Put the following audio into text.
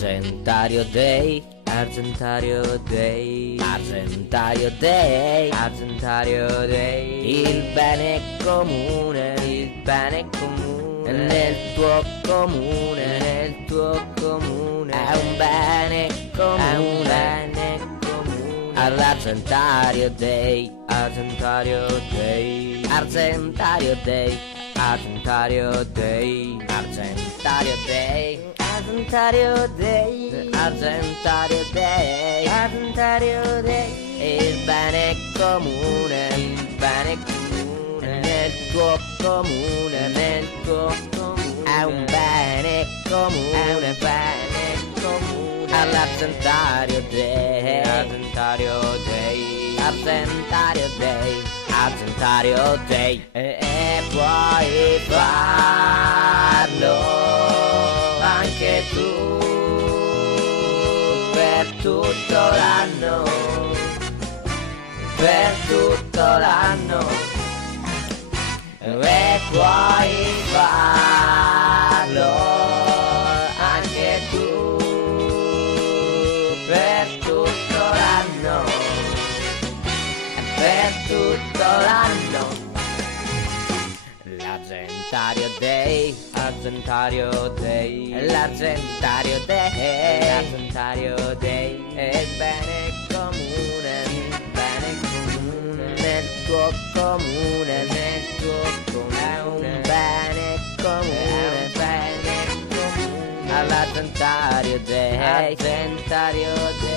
Argentario Day, Argentario Day, Argentario Day, Argentario Day. Il bene comune, il bene comune, nel tuo comune, nel tuo comune, è un bene comune, è un bene comune. All'Argentario Day, Argentario Day, Argentario Day, Argentario Day, Argentario Day. Argentario Day, Argentario Day, Argentario Day. Il bene comune, nel tuo comune, nel tuo comune, è un bene comune, bene comune. All'Argentario Day, Argentario Day, Argentario Day, Argentario Day. E puoi farlo anche tu per tutto l'anno, per tutto l'anno, e puoi farlo anche tu per tutto l'anno, per tutto l'anno. L'Argentario Day, Argentario Day, l'Argentario Day, l'Argentario Day. E il bene comune, nel tuo comune, nel tuo comune, è un bene comune, bene comune. All'Argentario Day, Argentario Day.